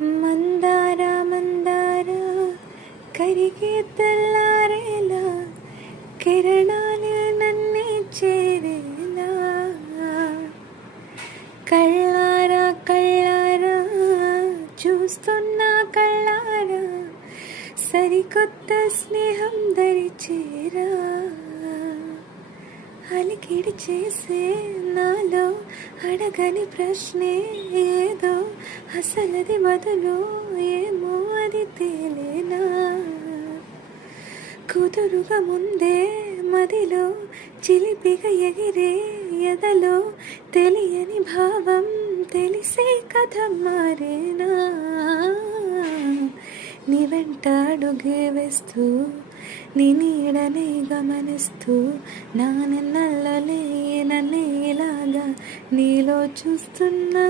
మందార మందార కరిగే తెల్లారేలా కిరణాలు నన్నే చేరేలా కళ్ళారా కళ్ళారా చూస్తున్నా కళ్ళారా సరికొత్త స్నేహం దరిచేరా అలికిడి చేసే నాలో అడగని ప్రశ్నే ఏదో అసలది మొదలు ఏమో అది తేలేనా కుదురుగా ముందే మదిలో చిలిపిగా ఎగిరే ఎదలో తెలియని భావం తెలిసే కథ మారేనా నీ వెంట అడుగే వేస్తూ నీ నీడనే గమనిస్తూ నన్నల్లలే నన్నే ఇలాగా నీలో చూస్తున్నా